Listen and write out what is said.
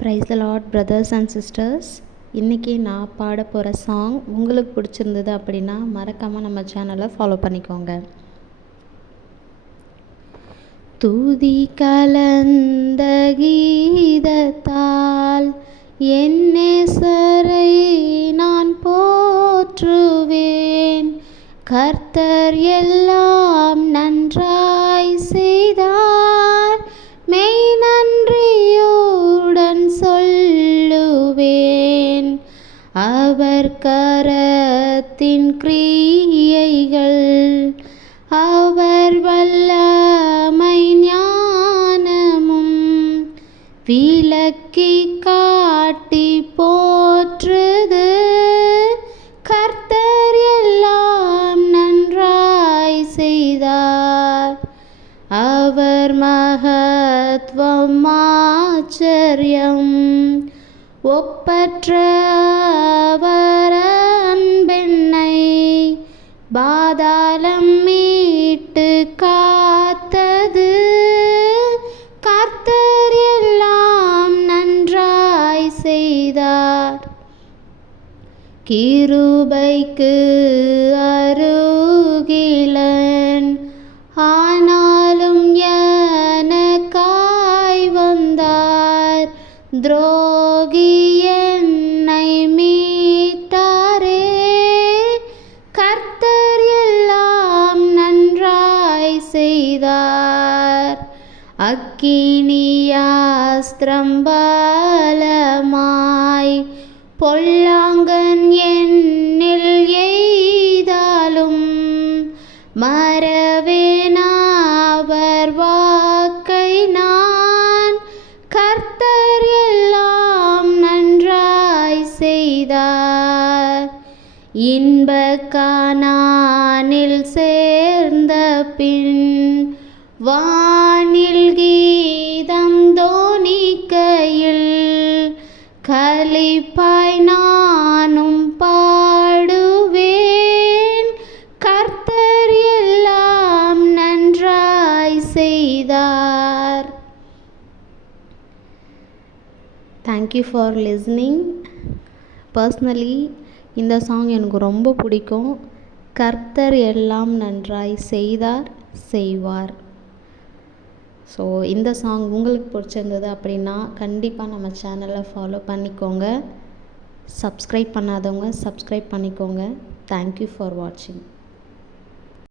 Price the Lord brothers and sisters. இன்றைக்கி நான் பாட போகிற சாங் உங்களுக்கு பிடிச்சிருந்தது அப்படின்னா மறக்காமல் நம்ம சேனலை ஃபாலோ பண்ணிக்கோங்க. துதி கலந்த கீதத்தால் என் நேசரை நான் போற்றுவேன். கர்த்தர் எல்லாம் நன்றாய் செய்தார், மெய் நன்றியுடன் சொல்லுவேன். அவர் கரத்தின் கிரியைகள், அவர் வல்லமை ஞானமும் விளக்கி காட்டி போற்றுது. கர்த்தர் எல்லாம் நன்றாய் செய்தார், அவர் மகத்துவம் ஆச்சரியம் ஒப்பற்ற அவர் அன்பென்னை பாதாளம் மீட்டு காத்தது. கர்த்தர் எல்லாம் நன்றாய் செய்தார், கிருபைக்கு அருகிலன் ஆனாலும் எனக்காய் வந்தார். துரோகி என்னை மீட்டாரே, கர்த்தர் எல்லாம் நன்றாய் செய்தார். அக்கினியாஸ்திரம் பலமாய் பொல்லாங்கன் என்னில் எய்தாலும் மறவேனாவர் வாக்கை நான். கர்த்தர் எல்லாம் நன்றாய் செய்தார், இன்ப கானானில் சேர்ந்த பின் வானில் கீதம் தோனிக்கையில் களிப்பாய் நானும் பாடுவேன். கர்த்தர் எல்லாம் நன்றாய் செய்தார். Thank you for listening. பர்சனலி இந்த சாங் எனக்கு ரொம்ப பிடிக்கும். கர்த்தர் எல்லாம் நன்றாய் செய்தார், செய்வார். ஸோ இந்த சாங் உங்களுக்கு பிடிச்சிருந்தது அப்படின்னா கண்டிப்பாக நம்ம சேனலை ஃபாலோ பண்ணிக்கோங்க. சப்ஸ்கிரைப் பண்ணாதவங்க சப்ஸ்கிரைப் பண்ணிக்கோங்க. தேங்க்யூ ஃபார் வாட்சிங்.